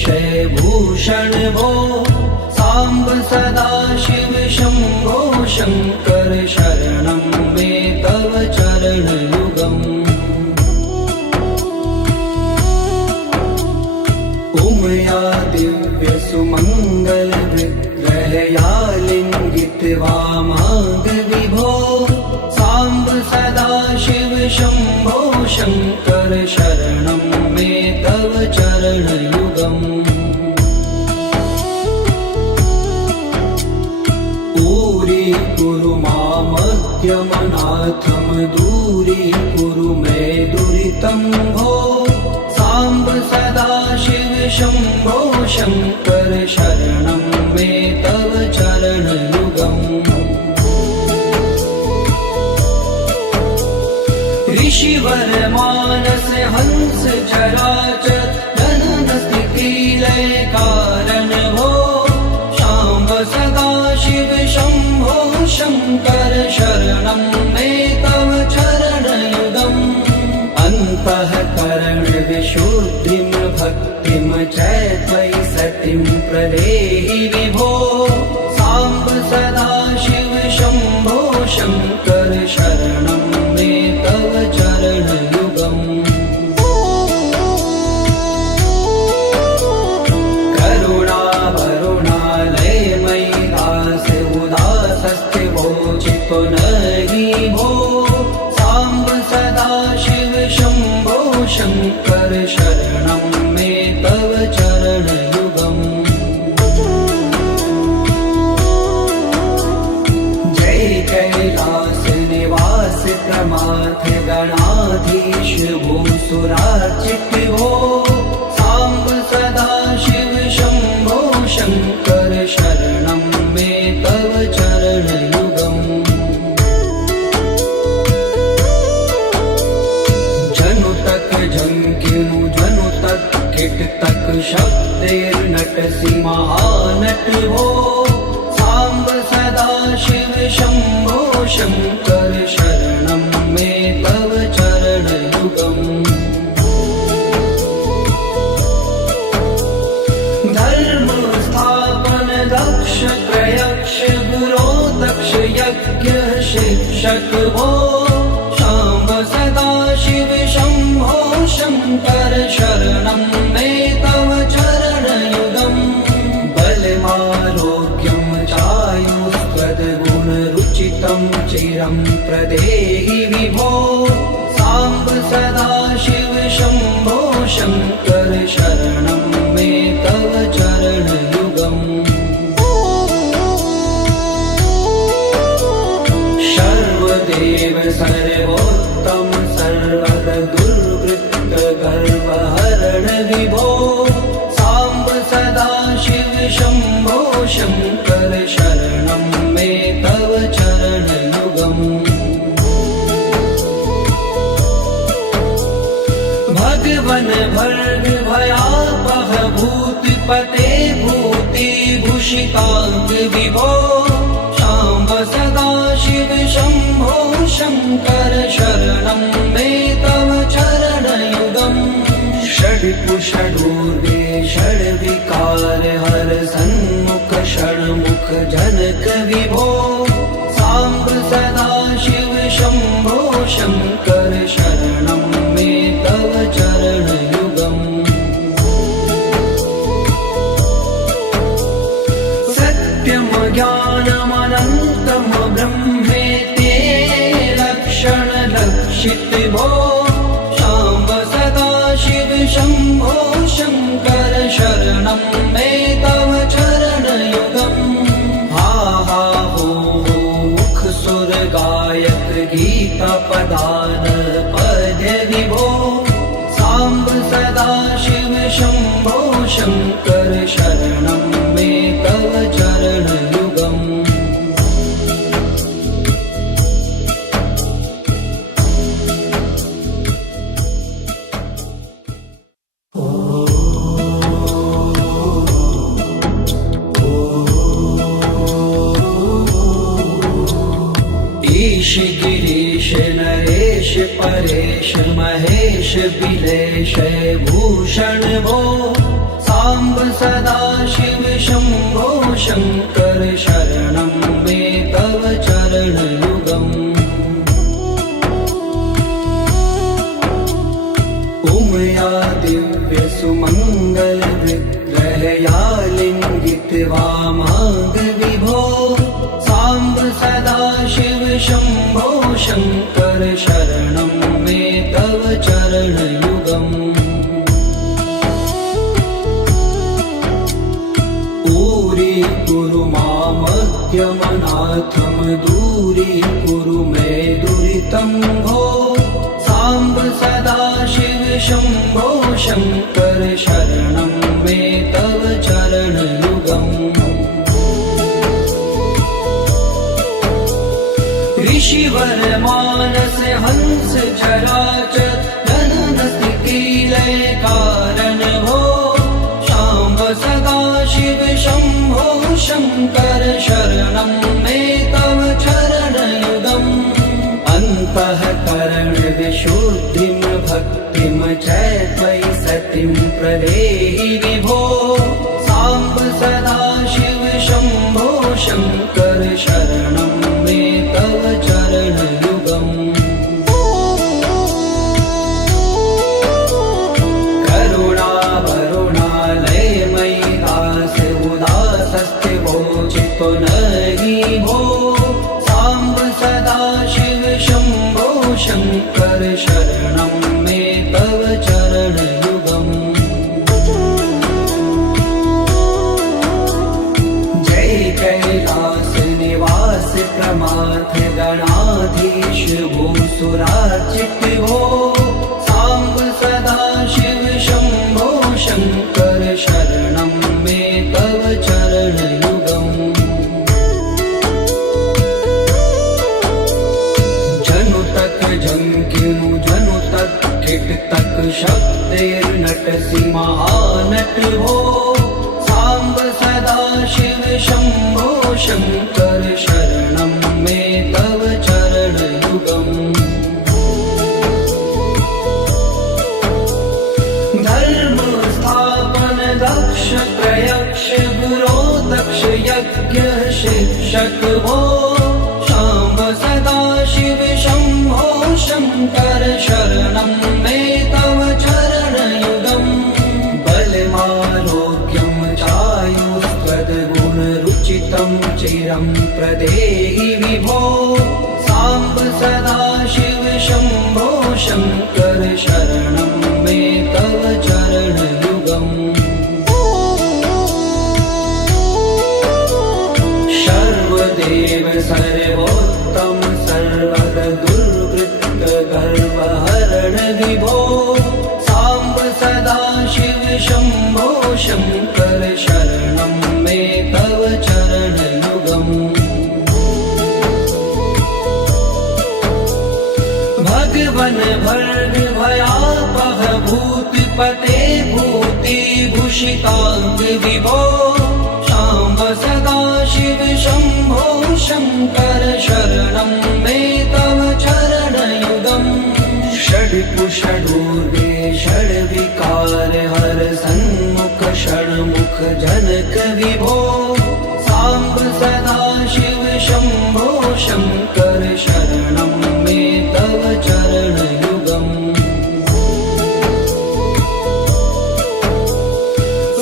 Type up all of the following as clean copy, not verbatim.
गिरीशय भूषण भो साम्ब सदा शिव शम्भो शङ्कर शरणं मे तव चरणयुगम् उमया दिव्य सुमङ्गल विग्रहया लिङ्गित वामाङ्ग विभो साम्ब सदा शिव शम्भो शङ्कर शरणं मे तव चरणयुगम् दूरीकुरु मामद्यमनाथं दूरीकुरु मे दुरितं भो साम्ब सदा शिव शम्भो शङ्कर शरणं मे तव चरणयुगम् ऋषिवर मानस हंस चराचर जनन स्थिति लय कारण भो शाम्ब सदा शिव शम्भो शङ्कर शरणं मे तव चरणयुगम् अन्तःकरण विशुद्धिं भक्तिं च त्वयि सतिं प्रदेहि विभो साम्ब सदा शिव शम्भो शङ्कर शरणं मे तव चरणयुगम् करुणा वरुणालयमयि दास उदासस्थिवो चित्तो नहि भो साम्ब सदा शिव शम्भो शङ्कर शरणं मे तव चरणयुगम् जय कैलास निवास प्रमाथ गणाधीश भूसुरार्चित भो साम्ब सदा शिव शम्भो शङ्कर शरणं मे तव चरणयुगम् जनुतक झंकिनु जनुतक किटतक शब्दैर्नटसि महानट भो साम्ब सदा शिव शम्भो शङ्कर शरणं मे तव चरणयुगम् धर्म स्थापन दक्ष प्रयक्ष गुरो दक्ष यज्ञ शिक्षक भो शाम्ब सदा शिव शम्भो शङ्कर शरणं मे तव चरणयुगम् बलमारोग्यं चायुष्पदगुणरुचितं चिरं प्रदेहि विभो साम्ब सदा शिव शम्भो शङ्कर शरणं मे तव चरणयुगम् सर्वदेव सर्वोत्तम सर्वद दुर्वृत्त गर्वहरण विभो साम्ब सदा शिव शम्भो शङ्कर शरणं मे तव चरणयुगम् भगवन भर्ग भयापह भूतिपते भूतिभूषिताङ्ग विभो शाम्ब सदा शिव शम्भो शङ्कर शरणं मे तव चरणयुगम् षड्पुषडूर्वे षड्विकार हर सन्मुख षण्मुख जनक विभो साम्ब सदा शिव शम्भो शङ्कर शरणं मे तव चरणयुगम् सत्यं ज्ञानमनन्तं ब्रह्मेते लक्षणलक्षित भो शाम्ब सदा शिव शम्भो शङ्कर शरणं मे तव चरणयुगम् हा हा हो मुख सुर गायक गीता पदान पद्य विभो साम्ब सदा शिव शम्भो शङ्कर शरणं मे तव चरणयुगम् ईश गिरीश नरेश परेश महेश बिलेश भूषण भो साम्ब सदा शिव शम्भो शङ्कर शरणं मे तव चरणयुगम् उमया दिव्य सुमङ्गल विग्रहया लिङ्गित वामाङ्ग विभो साम्ब सदा शिव शम्भो शङ्कर शरणं मे तव चरणयुगम् कुरु मामद्यमनाथं दूरीकुरु मे दुरितं भो साम्ब सदा शिव शम्भो शङ्कर शरणं मे तव चरणयुगम् ऋषिवर मानस हंस चराचर जनन स्थिति लय कारण भो शाम्ब सदा शिव शम्भो शङ्कर शरणं मे तव चरणयुगम् अन्तःकरण विशुद्धिं भक्तिं च त्वयि सतिं प्रदेहि विभो साम्ब सदा शिव शम्भो शङ्कर शरणं मे तव चरणयुगम् नहि भो साम्ब सदा शिव शम्भो शङ्कर शरणं मे तव चरणयुगम् जय कैलास निवास प्रमाथ गणाधीश भूसुरार्चित भो साम्ब सदा शिव शम्भो शङ्कर शरणं मे तव चरणयुगम् जनु तक खिट तक शब्देर्नट महानट हो साम्ब सदा शिव शम्भो शङ्कर शरणं मे तव चरणयुगम् धर्म स्थापन दक्ष प्रयक्ष गुरो दक्ष यज्ञ शिक्षक हो शाम्ब सदा शिव शम्भो शङ्कर शरणं मे तव चरणयुगम् बलमारोग्यं चायुस्त्वद्गुणरुचितं चिरं प्रदेहि विभो साम्ब सदा शिव शम्भो शङ्कर शरणं मे तव चरणयुगम् सर्वदेव सर्वोत्तम सर्वद दुर्वृत्त गर्वहरण विभो साम्ब सदा शिव शम्भो शङ्कर शरणं मे तव चरणयुगम् भगवन भर्ग भयापह भूतिपते भूतिभूषिताङ्ग विभो शाम्ब सदा शिव शम्भो शङ्कर शरणं मे तव चरणयुगम् षड्कुषडूर्गे षड्विकार हर सन्मुख षण्मुख जनक विभो साम्ब सदा शिव शम्भो शङ्कर शरणं मे तव चरणयुगम्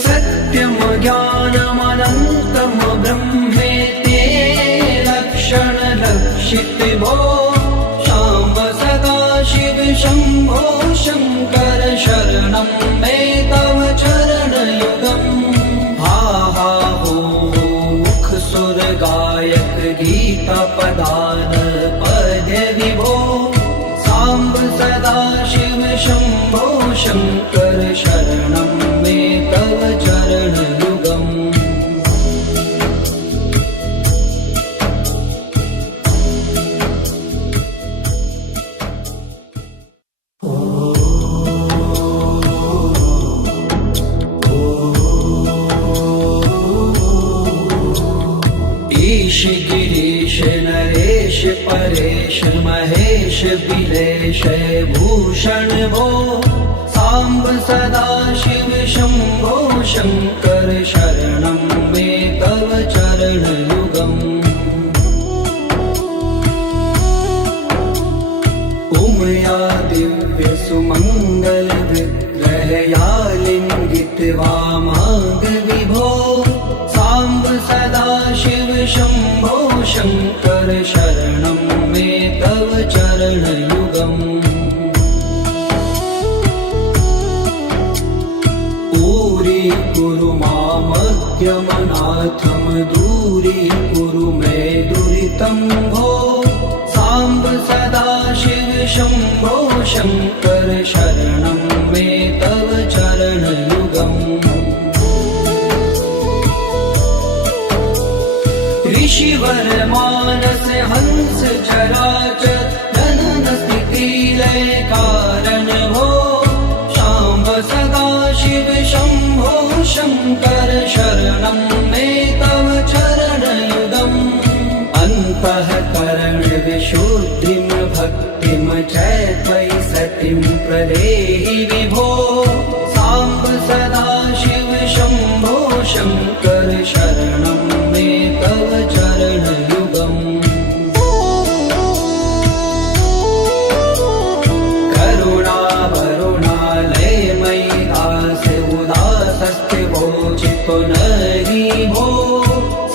सत्यं ज्ञानमनन्तं ब्रह्मेते लक्षण लक्षित भो शाम्ब सदा शिव शम्भो शङ्कर शरणं मे तव चरणयुगम् हा हा हो मुख सुर गायक गीता पदान पद्य विभो साम्ब सदा शिव शम्भो शङ्कर शरणं मे तव चरणयुगम् ईश गिरीश नरेश परेश महेश बिलेश भूषण भो साम्ब सदा शिव शम्भो शङ्कर शरणं मे तव चरणयुगम् उमया दिव्य सुमङ्गल विग्रहया लिङ्गित वामाङ्ग विभो साम्ब सदा शिव शम्भो शङ्कर शरणं मे तव चरणयुगम् कुरु मामज्ञमनाथं दूरीकुरु मे दुरितं भो साम्ब सदा शिव शम्भो शङ्कर शरणं मे तव चरणयुगम् ऋषिवर मानस हंस चराचर जनन स्थिति लय कारण भो शाम्ब सदा शिव शम्भो शङ्कर शरणं मे तव चरणयुगम् अन्तःकरण विशुद्धिं भक्तिं च त्वयि सतिं प्रदेहि विभो साम्ब सदा शिव शम्भो शङ्कर शरणं मे तव चरणयुगम् पुनरि भो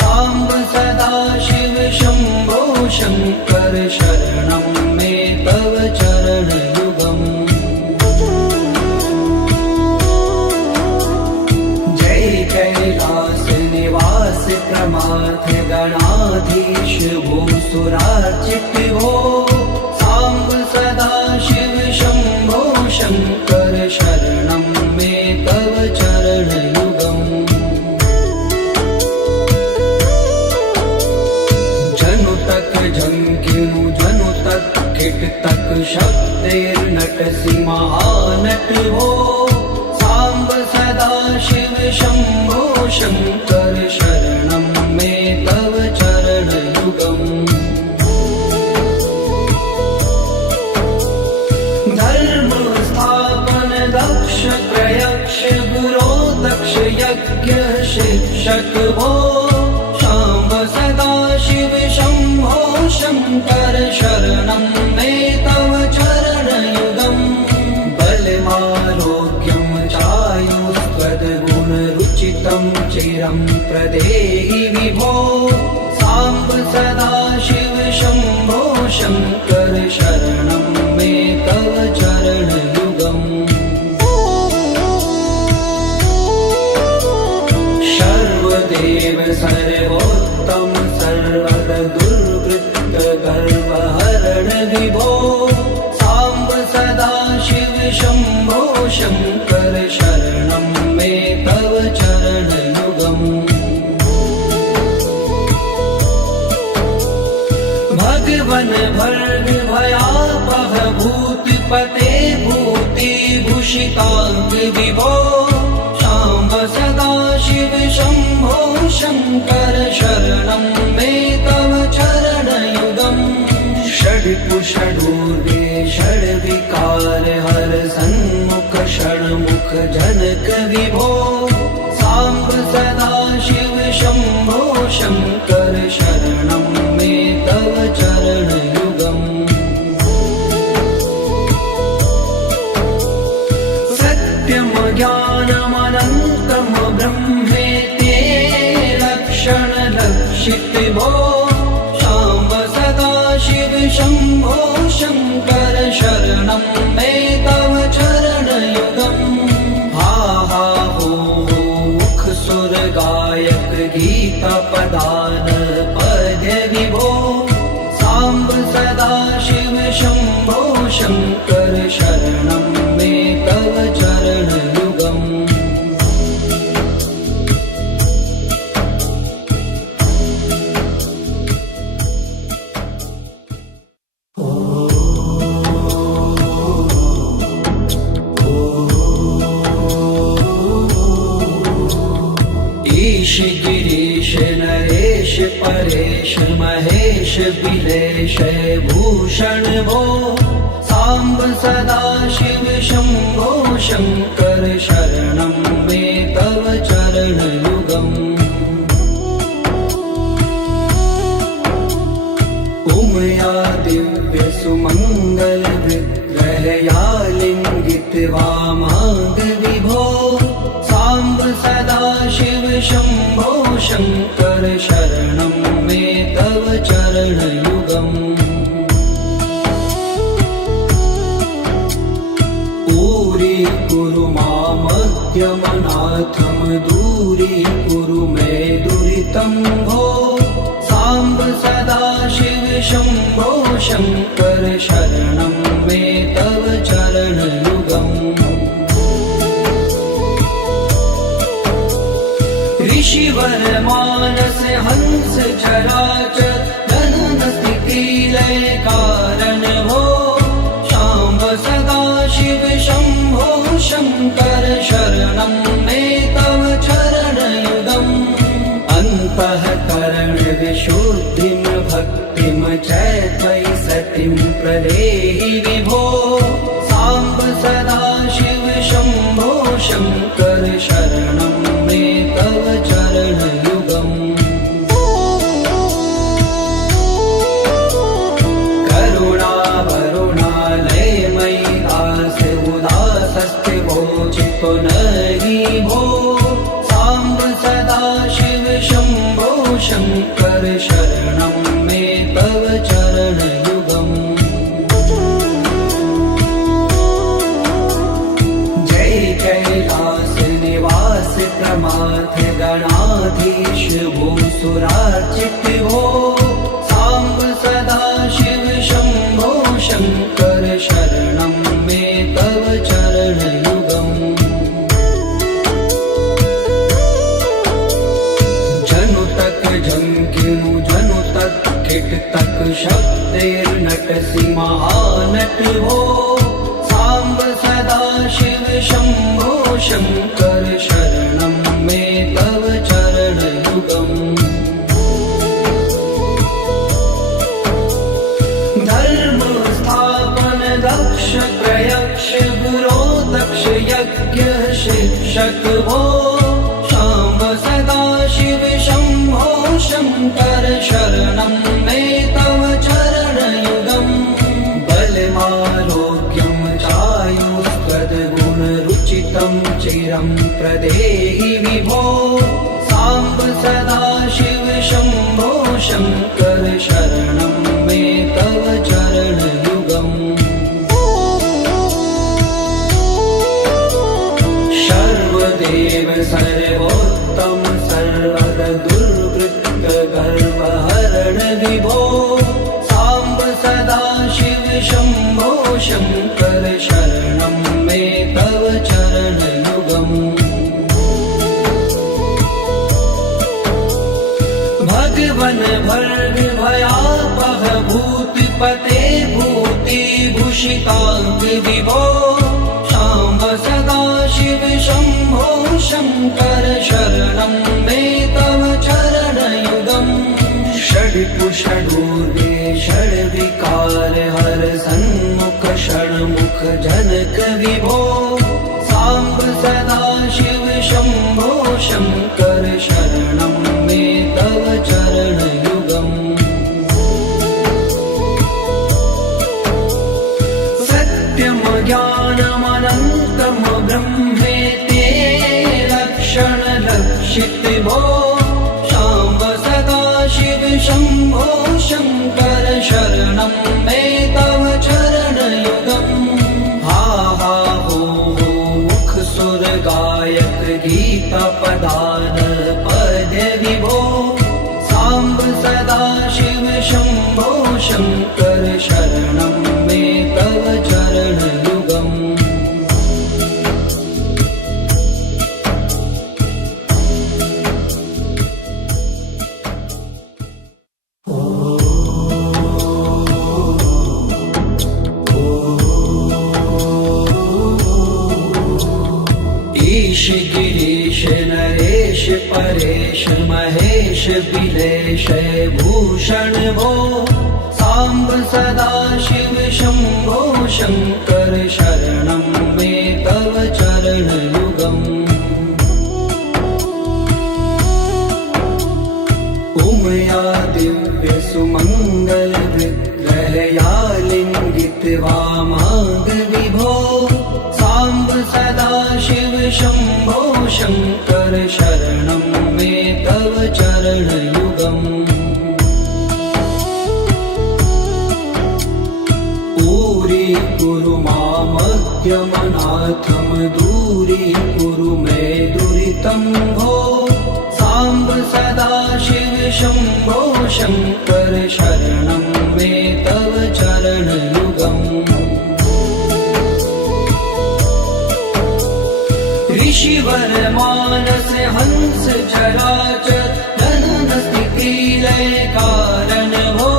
साम्ब सदा शिव शम्भो शङ्कर शरणं मे तव चरणयुगम् जय कैलास निवास प्रमाथ गणाधीश भूसुरार्चित भो साम्ब सदा शिव शम्भो शङ्कर शरणं मे तव चरणयुगम् झंकिनु जनु तक किट तक शब्दैर्नटसि महानट भो साम्ब सदा शिव शम्भो शङ्कर शरणं मे तव चरणयुगम् धर्म स्थापन दक्ष प्रयक्ष गुरो दक्ष यज्ञ शिक्षक भो शाम्ब सदा शिव शम्भो शङ्कर शरणं मे तव चरणयुगम् बलमारोग्यं चायुस्त्वद्गुणरुचितं चिरं प्रदेहि विभो साम्ब सदा शिव शम्भो शङ्कर शरणं मे तव चरणयुगम् सर्वदेव सर्वोत्तम सर्वद दुर्वृत्त गर्वहरण विभो साम्ब सदा शिव शम्भो शङ्कर शरणं मे तव चरणयुगम् भगवन भर्ग भयापह भूतिपते भूतिभूषिताङ्ग विभो साम्ब सदा शिव शम्भो शङ्कर शरणं मे तव चरणयुगम् षड्कुषडूर्गे षड्विकार हर सन्मुख षण्मुख जनक विभो साम्ब सदा शिव शम्भो शङ्कर शरणं मे तव चरणयुगम् सत्यं ज्ञानमनन्तं ब्रह्मेते लक्षणलक्षित भो शाम्ब सदा शिव शम्भो शङ्कर शरणं मे तव चरणयुगम् हा हा हो मुख सुर गायक गीता पदान पद्य विभो साम्ब सदा शिव शम्भो शङ्कर शरणं मे तव चरणयुगम् ईश गिरीश नरेश परेश महेश बिलेश भूषण भो साम्ब सदाशिव शम्भो शङ्कर शरणं मे तव चरणयुगम् उमया दिव्य सुमङ्गल विग्रहया लिङ्गित्वा माग विभो साम्ब सदाशिव शम्भो शङ्कर शरणं मे तव चरणयुगम् कुरु मामद्यमनाथं दूरीकुरु मे दुरितं भो साम्ब सदाशिव शम्भो शङ्कर शरणं मे तव चरणयुगम् ऋषिवर मानस हंस चराचर जनन स्थिति लय कारण भो शाम्ब सदाशिव शम्भो शङ्कर शरणं मे तव चरणयुगम् अन्तःकरण विशुद्धिं भक्तिं च त्वयि सतिं प्रदेहि विभो साम्ब सदाशिव शम्भो शङ्कर शरणं मे तव चरणयुगम् नहि भो साम्ब सदाशिव शम्भो शङ्कर शरणं मे तव चरणयुगम् जय कैलास निवास प्रमाथ गणाधीश भूसुरार्चित भो साम्ब सदाशिव शम्भो शङ्कर शरणं मे तव चरणयुगम् तक शब्दैर्नटसि महानट भो साम्ब सदाशिव शम्भो शङ्कर शरणं मे तव चरणयुगम् धर्म स्थापन दक्ष प्रयक्ष गुरो दक्ष यज्ञ शिक्षक भो साम्ब सदाशिव शम्भो शङ्कर शरणं मे तव चरणयुगम् बलमारोग्यं चायुस्तद्गुणरुचितं चिरं प्रदेहि विभो साम्ब सदाशिव शम्भो शङ्कर शरणं मे तव चरणयुगम् सर्वदेव सर्वोत्तम सर्वद दुर्वृत्त गर्वहरण विभो साम्ब सदाशिव शम्भो शङ्कर शरणं मे तव चरणयुगम् भगवन् भर्ग भयापह भूतिपते भूतिभूषिताङ्ग विभो साम्ब सदाशिव शम्भो शङ्कर शरणं मे तव चरणयुगम् षड्कुषडूर्वे षड्विकार हर सन्मुख षण्मुख जनक विभो साम्ब सदाशिव शम्भो शङ्कर शरणं मे तव चरणयुगम् सत्यं ज्ञानमनन्तं ब्रह्मेते लक्षणलक्षित भो साम्ब सदाशिव शम्भो शङ्कर शरणं मे तव चरणयुगम् हा हा हो मुख सुर गायक गीता पदान पद विभो साम्ब सदाशिव शम्भो शङ्कर शरणं मे तव चरणयुगम् ईश गिरीश नरेश परेश महेश बिलेश भूषण भो साम्ब सदा शिव शम्भो शङ्कर शरणं मे तव चरणयुगम् उमया दिव्य सुमङ्गल विग्रहया लिङ्गित्वा माग विभो साम्ब सदा शिव शम्भो शङ्कर शरणं मे तव चरणयुगम् दूरीकुरु मामज्ञमनाथं दूरीकुरु मे दुरितं भो साम्ब सदा शिव शम्भो शङ्कर शरणं मे तव चरणयुगम् ऋषिवर मानस हंस चराचर जनन स्थिति लय कारण भो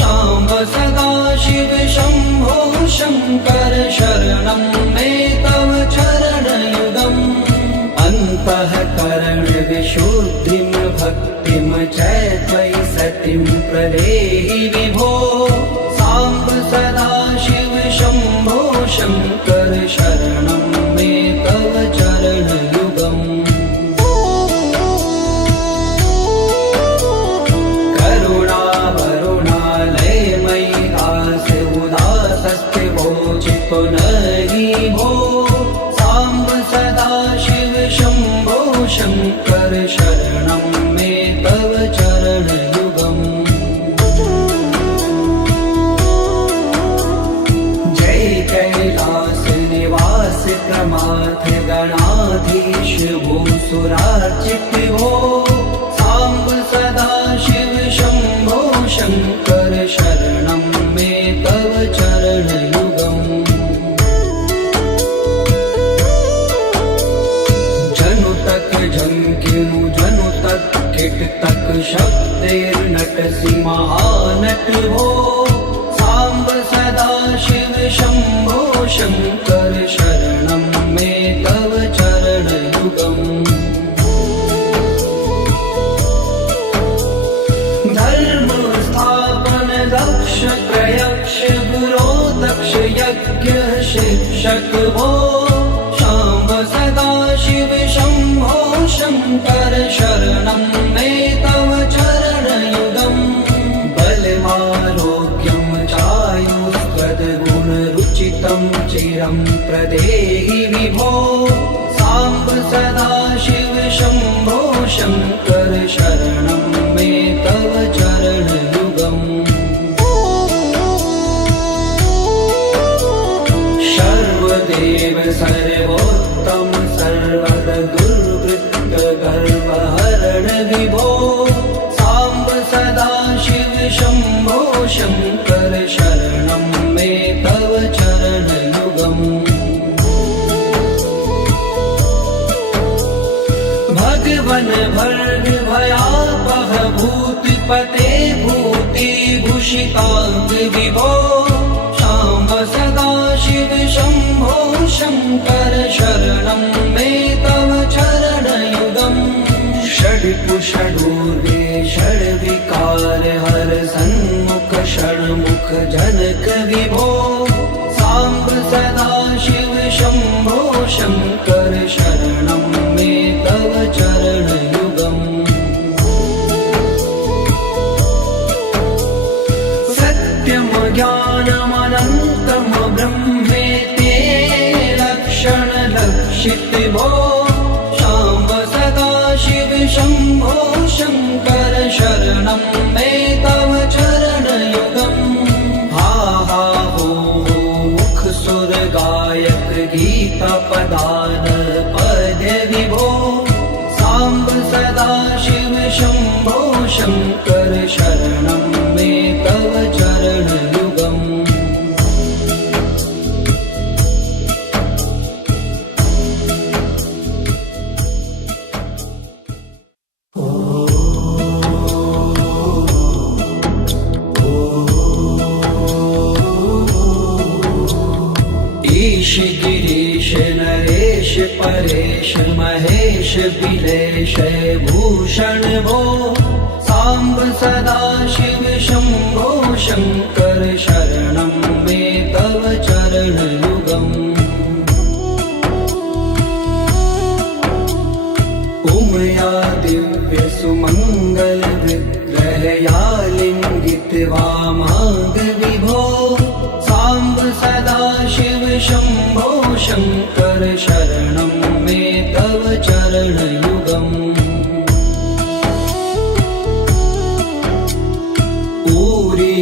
शाम्ब सदा शिव शम्भो शङ्कर शरणं मे तव चरणयुगम् अन्तःकरण विशुद्धिं भक्तिं च त्वयि सतिं प्रदेहि विभो साम्ब सदा शिव शम्भो शङ्कर शरणं मे तव चरणयुगम् पुनरि भो साम्ब सदा शिव शम्भो शङ्कर शरणं मे तव चरणयुगम् जय कैलास निवास प्रमाथ गणाधीश भूसुरार्चित भो साम्ब सदा शिव शम्भो शङ्कर शरणं मे तव चरणयुगम् झंकिनु जनु तक किट तक शब्देर्नट महानट भो साम्ब सदा शिव शम्भो शङ्कर शरणं मे तव चरणयुगम् धर्म स्थापन दक्ष प्रयक्ष गुरो दक्ष यज्ञ शिक्षक भो शाम्ब सदा शिव शम्भो शङ्कर शरणं मे तव चरणयुगम् बलमारोग्यं चायुष्पदगुणरुचितं चिरं प्रदेहि विभो साम्ब सदा शिव शम्भो शङ्कर शरणं मे तव चरणयुगम् सर्वदेव सर्वोत्तम सर्वद दुर्वृत्त गर्वहरण विभो साम्ब सदा शिव शम्भो शङ्कर शरणं मे तव चरणयुगम् भगवन् भर्ग भयापह भूतिपते भूतिभूषिताङ्ग विभो साम्ब सदा शिव शम्भो शङ्कर शरणं मे तव चरणयुगम् षड्कुषडूर्वे षड्विकार हर सन्मुख षण्मुख जनक विभो साम्ब सदा शिव शम्भो शङ्कर शरणं मे तव चरणयुगम् सत्यं ज्ञानमनन्तं ब्रह्मेते लक्षणलक्षित भो शाम्ब सदा शिव शम्भो शङ्कर शरणं मे तव चरणयुगम् हा हा हो मुख सुर गायक गीता पदान पद्य विभो साम्ब सदा शिव शम्भो शङ्कर शरणं मे तव चरणयुगम् ईश गिरीश नरेश परेश महेश बिलेश भूषण भो साम्ब सदा शिव शम्भो शङ्कर शरणं मे तव चरणयुगम् उमया दिव्यसुमङ्गलविग्रहया लिङ्गितवामाङ्गविभो साम्ब सदाशिव शम्भो शङ्कर शरणं मे तव चरणयुगम् दूरी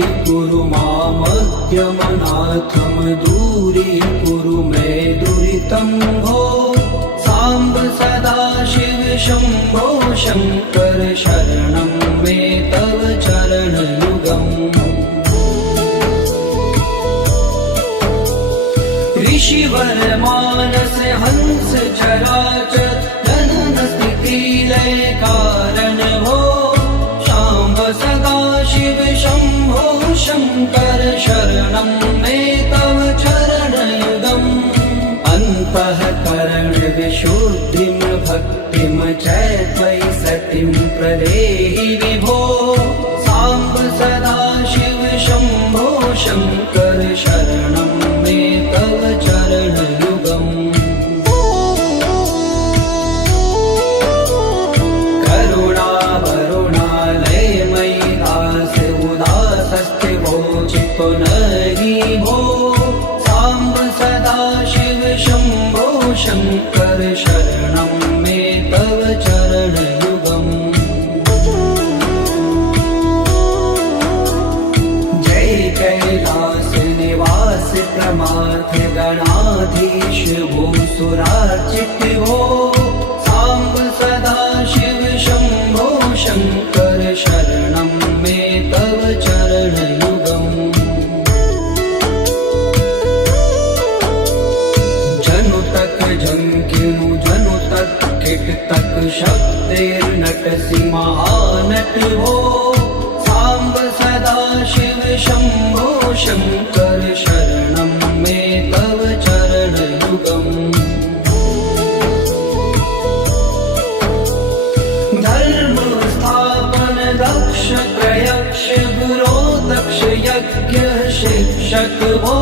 मामद्यमनाथं दूरीकुरु मे दुरितं भो साम्ब सदाशिव शम्भो शङ्कर शरणं मे तव चरणयुगम् ऋषिवर मानस हंस चराचर जनन स्थिति लय कारण भो शाम्ब सदाशिव शम्भो शङ्कर शरणं मे तव चरणयुगम् अन्तःकरण विशुद्धिं भक्तिं च त्वयि सतिं प्रदेहि विभो साम्ब सदाशिव शम्भो शङ्कर शरणं मे तव चरणयुगम् पुनरि भो साम्ब सदाशिव शम्भो शङ्कर शरणं मे तव चरणयुगम् जय कैलास निवास प्रमाथ गणाधीश भूसुरार्चित भो साम्ब सदाशिव शम्भो शङ्कर शरणं मे तव चरणयुगम् झंकिनु जनु तक किट तक शब्देर्नटसि महानट भो साम्ब सदाशिव शम्भो शङ्कर शरणं मे तव चरणयुगम् धर्म स्थापन दक्ष प्रयक्ष गुरो दक्ष यज्ञ शिक्षक भो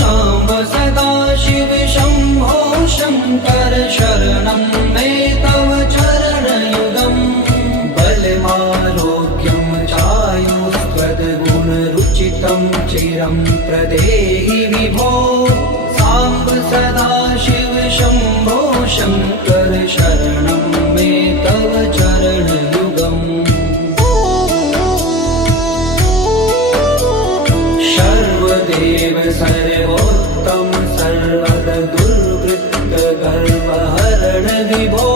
शाम्ब सदाशिव शम्भो शङ्कर शरणं मे तव चरणयुगम् बलमारोग्यं चायुस्त्वद्गुणरुचितं चिरं प्रदेहि विभो साम्ब सदाशिव शम्भो शङ्कर शरणं मे तव चरणयुगम् सर्वदेव सर्वोत्तम सर्वद दुर्वृत्त गर्वहरण विभो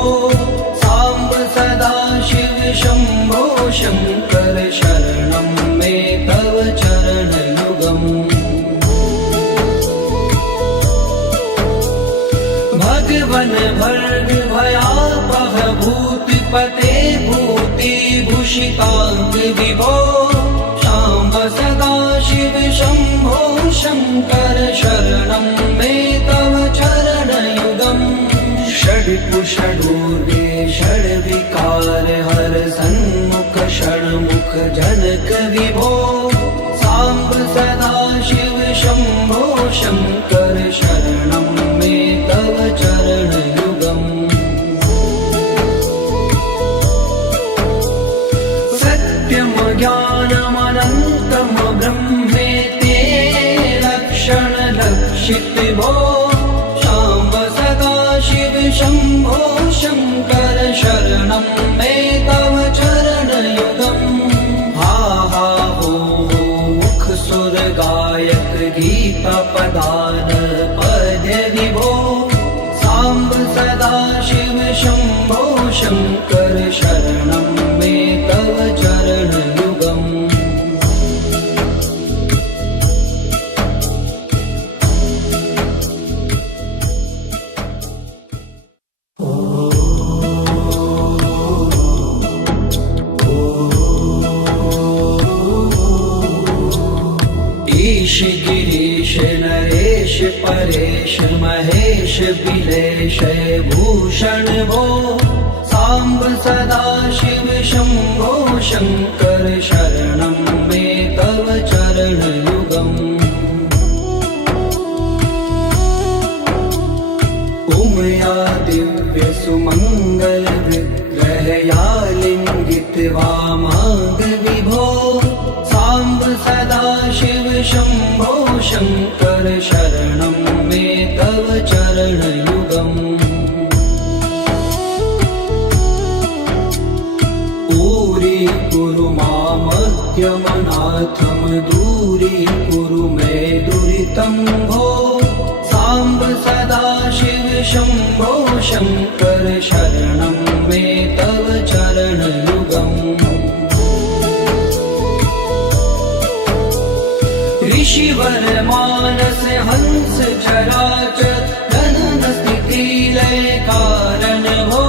साम्ब सदाशिव शम्भो शङ्कर शरणं मे तव चरणयुगम् भगवन् भर्ग भयापह भूतिपते भूतिभूषिताङ्ग विभो शाम्ब सदाशिव शम्भो शङ्कर शरणं मे तव चरणयुगम् षड्कुषडूर्वे षड्विकार हर सन्मुख षण्मुख जनक विभो साम्ब सदाशिव शम्भो शङ्कर शरणं मे तव चरणयुगम् सत्यं ज्ञानमनन्तं ब्रह्मेते लक्षणलक्षित भो शाम्ब सदाशिव शम्भो शङ्कर शरणं मे तव चरणयुगम् हा हा हो मुख सुर गायक गीता पदान पद्य विभो साम्ब सदाशिव शम्भो शङ्कर शरणं मे तव चरणयुगम् ईश गिरीश नरेश परेश महेश बिलेश भूषण भो साम्ब सदाशिव शम्भो शङ्कर शरणं मे तव या लिङ्गित्वा माग विभो साम्ब सदा शिव शम्भो शङ्कर शरणं मे तव चरणयुगम् दूरीकुरु मामद्यमनाथं दूरीकुरु मे दुरितं भो साम्ब सदा शिव शम्भो शङ्कर शरणं मे तव चरणयुगम् ऋषिवर मानस हंस चराचर जनन स्थिति लय कारण भो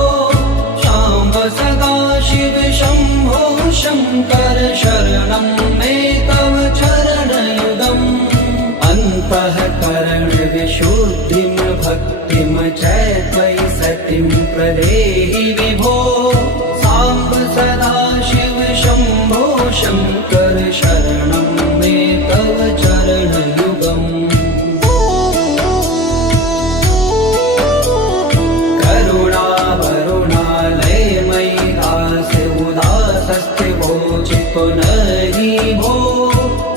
शाम्ब सदा शिव शम्भो शङ्कर शरणं मे तव चरणयुगम् अन्तःकरण विशुद्धिं भक्तिं च त्वयि सतिं प्रदेहि विभो साम्ब सदा शिव शम्भो शङ्कर शरणं मे तव चरणयुगम् करुणावरुणालयमयि दास उदासस्थिवोचितो नहि भो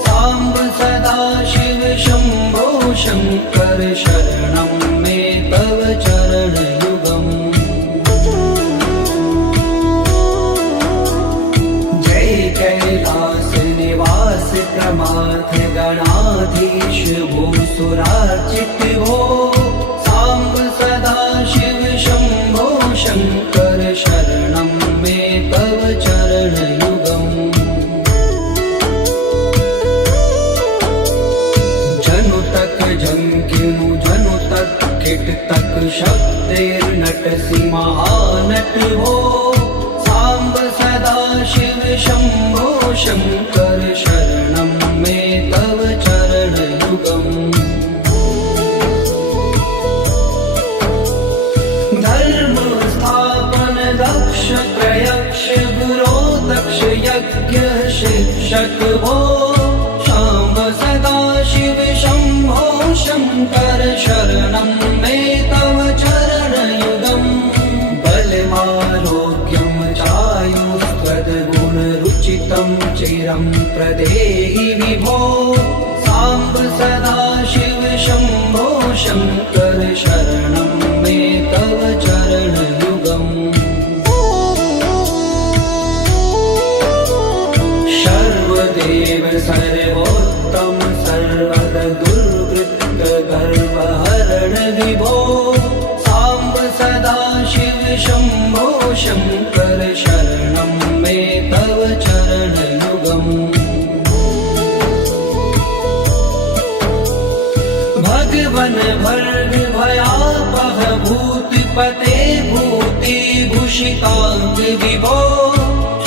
साम्ब सदा शिव शम्भो शङ्कर शरणं मे तव चरणयुगम् जय कैलास निवास प्रमाथ गणाधीश भूसुरार्चित भो साम्ब सदा शिव शम्भो शङ्कर शरणं मे तव चरणयुगम् जनुतक जङ्किनु जनुतक किटतक शब्दैर्नटसि महानट भो साम्ब सदा शिव शम्भो शङ्कर शरणं मे तव चरणयुगम् धर्म स्थापन दक्ष प्रयक्ष गुरो दक्ष यज्ञ शिक्षक भो शाम्ब सदा शिव शम्भो शङ्कर शरणं मे तव चरणयुगम् बलमारोग्यं चायुस्त्वद्गुणरुचितं चिरं प्रदेहि विभो साम्ब सदा शिव शम्भो शङ्कर शरणं मे तव चरणयुगम् सर्वदेव सर्वोत्तम सर्वद दुर्वृत्त गर्वहरण विभो साम्ब सदा शिव शम्भो शङ्कर शरणं मे तव चरणयुगम् भगवन भर्ग भयापह भूतिपते भूतिभूषिताङ्ग विभो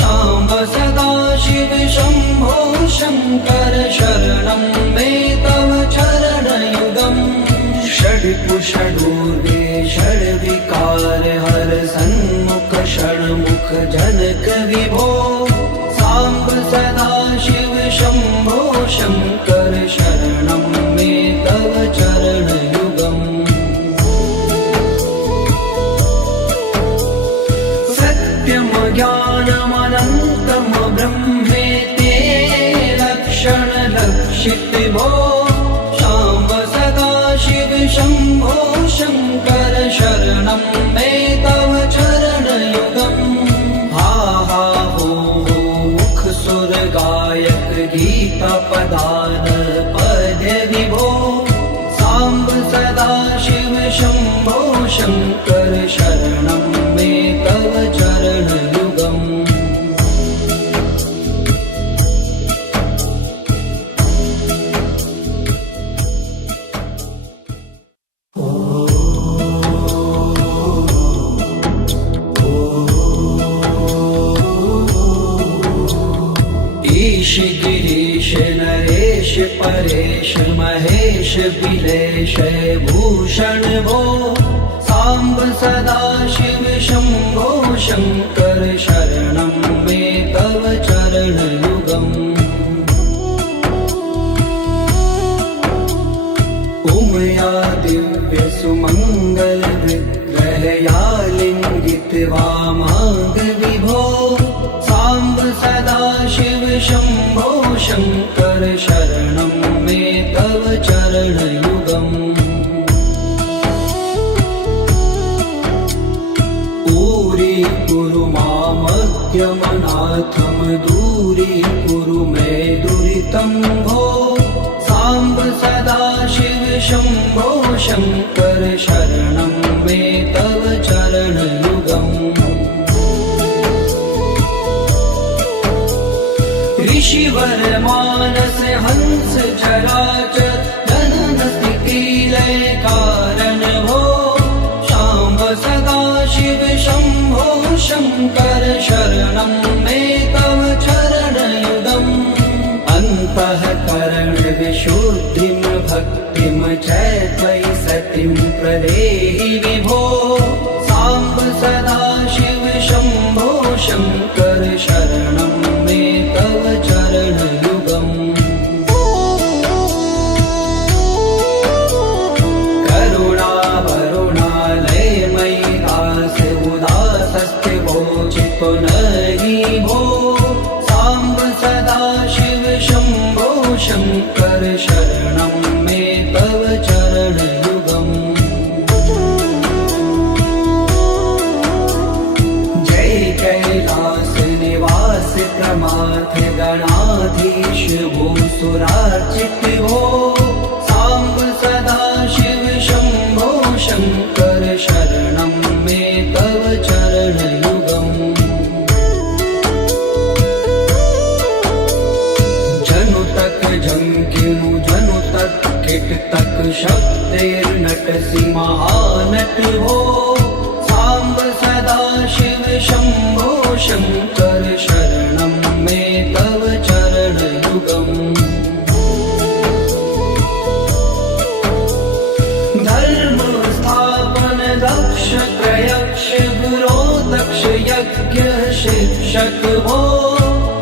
शाम्ब सदा शिव शम्भो शङ्कर शरणं मे तव चरणयुगम् षड्पुषडूर्वे षड्विकार हर सन्मुख षण्मुख जनक विभो साम्ब सदा शिव शम्भो शङ्कर शरणं मे तव चरणयुगम् सत्यं ज्ञानमनन्तं ब्रह्मेते लक्षण लक्षित भो शाम्ब सदा शिव शम्भो शङ्कर शरणं मे तव चरणयुगम् हा हा हो मुख सुर गायक गीता पदान पद्य विभो साम्ब सदा शिव शम्भो शङ्कर शरणं मे तव चरणयुगम् ईश गिरीश नरेश परेश महेश बिलेश भूषण भो साम्ब सदा शिव शम्भो शङ्कर शरणं मे तव चरणयुगम् उमया दिव्य सुमङ्गल विग्रह या लिङ्गित्वा माग माद्यमनाथं दूरीकुरु मे दुरितं भो साम्ब सदाशिव शम्भो शङ्कर शरणं मे तव चरणयुगम् ऋषिवर मानस हंस चराचर जनन स्थिति लय कारण भो शाम्ब सदाशिव शम्भो शङ्कर शरणं मे तव चरणयुगम् अन्तःकरण विशुद्धिं भक्तिं च त्वयि सतिं प्रदेहि विभो साम्ब सदाशिव शम्भो शङ्कर शरणं मे तव चरणयुगम् करुणावरुणालयमयि दास उदासस्थिवोचितो नहि भो साम्ब सदाशिव शम्भो शङ्कर शरणं मे तव चरणयुगम् जय कैलास निवास प्रमाथ गणाधीश भूसुरार्चित भो साम्ब सदाशिव शम्भो शङ्कर शरणं मे तव चरणयुगम् जनुतक झंकिनु जनुतक किटतक शब्दैर्नटसि महानट भो साम्ब सदाशिव शम्भो शङ्कर शरणं मे तव चरणयुगम् धर्म स्थापन दक्ष प्रयक्ष गुरो दक्ष यज्ञ शिक्षक भो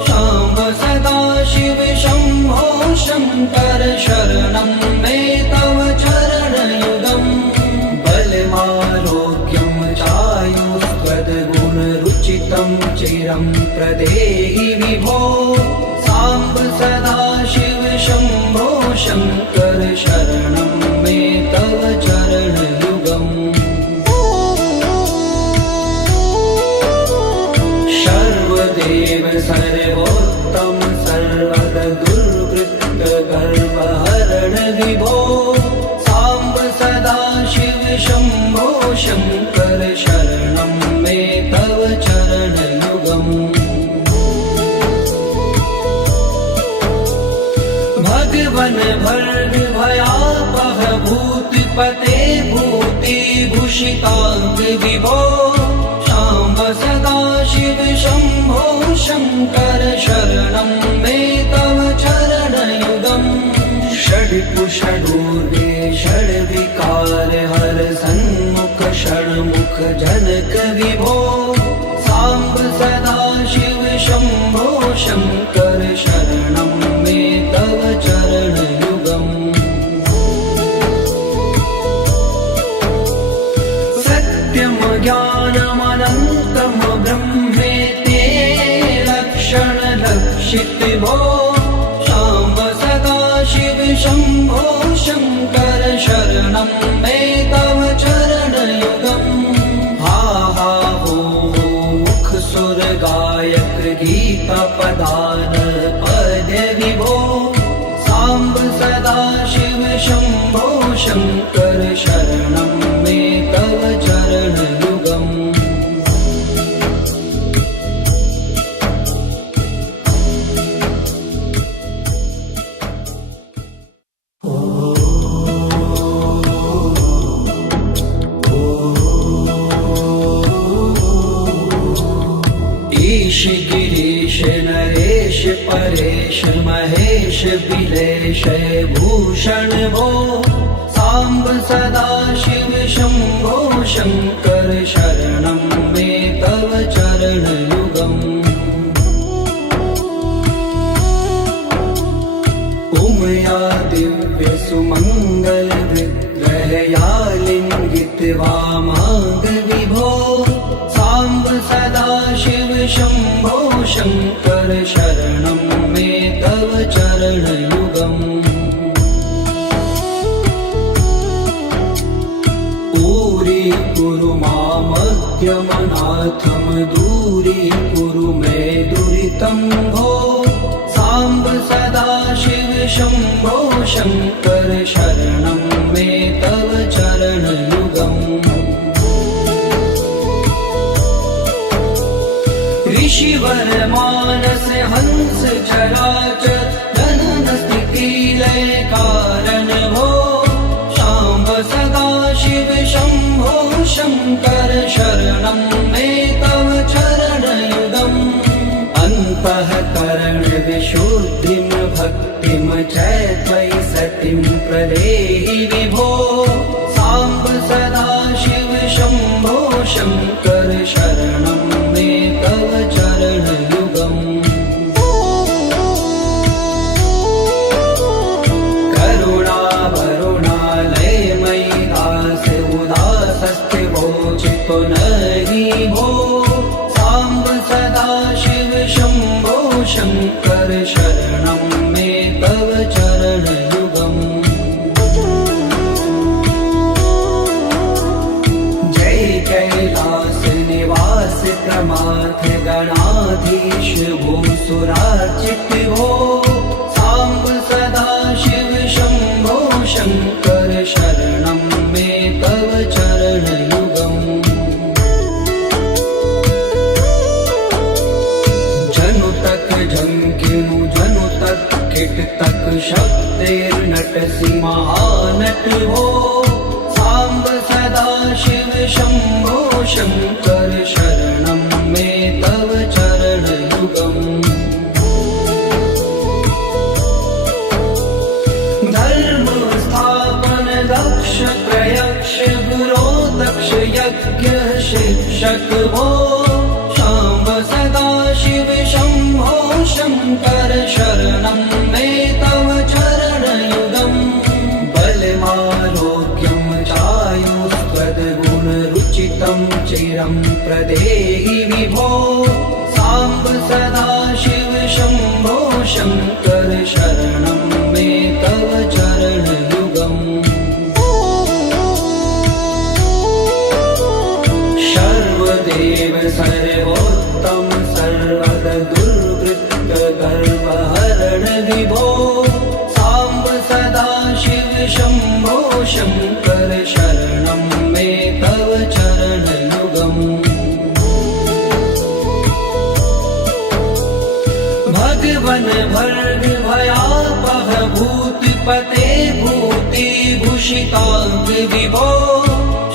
शाम्ब सदाशिव शम्भो शङ्कर शरणं मे तव चरणयुगम् बलमारोग्यं चायुस्त्वद्गुणरुचितं चिरं प्रदेहि विभो साम्ब सदाशिव शम्भो शङ्कर शरणं मे तव चरणयुगम् सर्वदेव सर्वोत्तम सर्वद दुर्वृत्त गर्वहरण विभो साम्ब सदाशिव शम्भो शङ्कर शरणं मे तव चरणयुगम् भगवन भर्ग भयापह भूतिपते भूतिभूषिताङ्ग विभो शाम्ब सदाशिव शम्भो शङ्कर शरणं मे तव चरणयुगम् षड्कुषडूर्वे षड्विकार हर सन्मुख षण्मुख जनक विभो साम्ब सदाशिव शम्भो शङ्कर शरणं मे तव चरणयुगम् सत्यं ज्ञानमनन्तं ब्रह्मेते लक्षणलक्षित भो शाम्ब सदाशिव शम्भो शङ्कर शरणं मे तव चरणयुगम् हा हा हो मुख सुर गायक गीता पदान पद्य विभो साम्ब सदाशिव शम्भो शङ्कर शरणं मे तव चरणयुगम् ईश गिरीश नरेश परेश महेश बिलेश भूषण भो साम्ब सदाशिव शम्भो शङ्कर शरणं मे तव चरणयुगम् उमया दिव्य सुमङ्गल विग्रहया लिङ्गित वामाङ्ग विभो साम्ब सदाशिव शम्भो शङ्कर शरणं मे तव चरणयुगम् दूरीकुरु मामद्यमनाथं दूरीकुरु मे दुरितं भो साम्ब सदाशिव शम्भो शङ्कर शरणं मे तव चरणयुगम् ऋषिवर मानस हंस चराचर जनन स्थिति लय कारण भो शाम्ब सदाशिव शम्भो शङ्कर शरणं मे तव चरणयुगम् अन्तःकरण विशुद्धिं भक्तिं च त्वयि सतिं प्रदेहि विभो साम्ब सदाशिव शम्भो शङ्कर शरणं मे तव चरणयुगम् करुणावरुणालयमयि दास उदासस्थिवो चित्तो नहि भो साम्ब सदाशिव शम्भो शङ्कर शरणं मे तव चरणयुगम् जय कैलास निवास प्रमाथ गणाधीश भूसुरार्चित भो साम्ब सदाशिव शम्भो शङ्कर शरणं मे तव चरणयुगम् जनुतक झंकिनु जनुतक किटतक शक्तिर्नटसि महानट भो साम्ब सदाशिव शम्भो शङ्कर शरणं मे तव चरणयुगम् धर्म स्थापन दक्ष प्रयक्ष गुरो दक्ष यज्ञ शिक्षक भो शाम्ब सदाशिव शम्भो शङ्कर शरणं मे तव चरणयुगम् बलमारोग्यं चायुस्त्वद्गुणरुचितं चिरं प्रदेहि विभो साम्ब सदाशिव शम्भो शङ्कर शरणं मे तव चरणयुगम् सर्वदेव सर्वोत्तम सर्वद दुर्वृत्त गर्वहरण विभो साम्ब सदाशिव शम्भो शङ्कर शरणं मे तव चरणयुगम् भगवन भर्ग भयापह भूतिपते भूतिभूषिताङ्ग विभो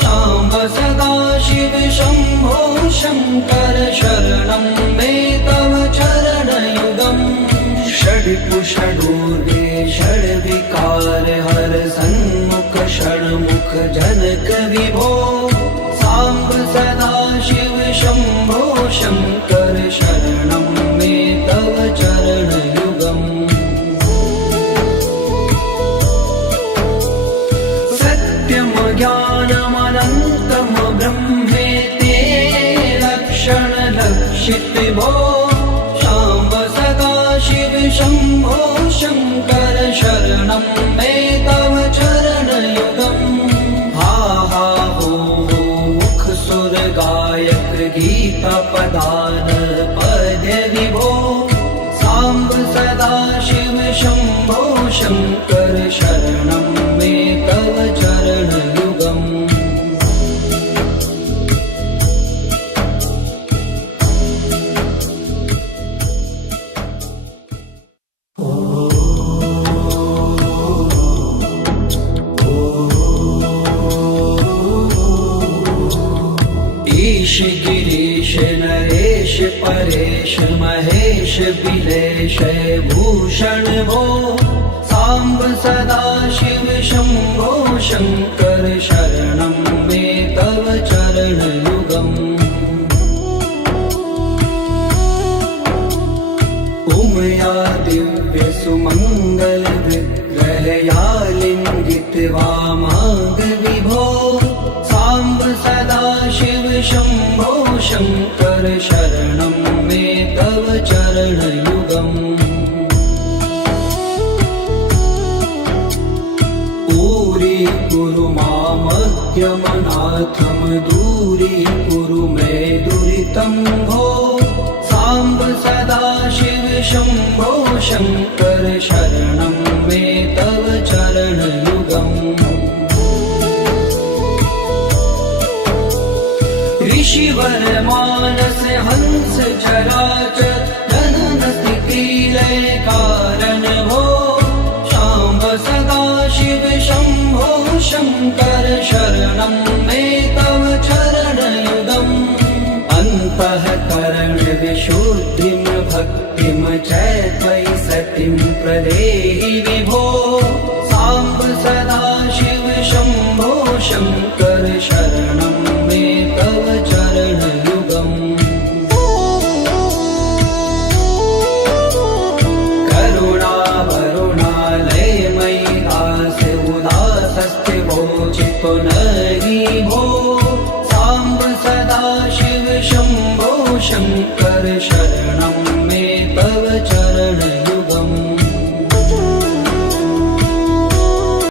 शाम्ब सदाशिव शम्भो शङ्कर शरणं मे तव चरणयुगम् षड्पुषडूर्वे षड्विकार हर सन्मुख षण्मुख जनक विभो साम्ब सदाशिव शम्भो शङ्कर शरणं मे तव चरणयुगम् सत्यं ज्ञानमनन्तं ब्रह्मेति लक्षणलक्षित भो शाम्ब सदाशिव शम्भो शङ्कर शरणं मे तव चरणयुगम् हा हा हो मुख सुर गायक गीता पदान पद्य विभो साम्ब सदाशिव शम्भो शङ्कर शरणं मे तव चरणयुगम् ईश गिरीश नरेश परेश महेश बिलेश भूषण भो साम्ब सदाशिव शम्भो शङ्कर शरणं मे तव चरणयुगम् उमया दिव्य सुमङ्गल विग्रहया लिङ्गित वामाङ्ग विभो साम्ब सदाशिव शम्भो शङ्कर शरणं मे तव चरणयुगम् दूरीकुरु मामज्ञमनाथं दूरीकुरु मे दुरितं भो साम्ब साम्ब सदाशिव शम्भो शङ्कर शरणं मे तव चरणयुगम् ऋषिवर मानस हंस चराचर जनन स्थिति लय कारण हो शाम्ब सदाशिव शम्भो शङ्कर शरणं मे तव चरणयुगम् अन्तःकरण विशुद्धिं भक्तिं च त्वयि सतिं प्रदेहि विभो साम्ब सदाशिव शम्भो शङ्कर शरणं मे तव चरणयुगम् करुणावरुणालयमयि दास्य उदासस्थिवो चित्तो नहि भो साम्ब सदाशिव शम्भो शङ्कर शरणं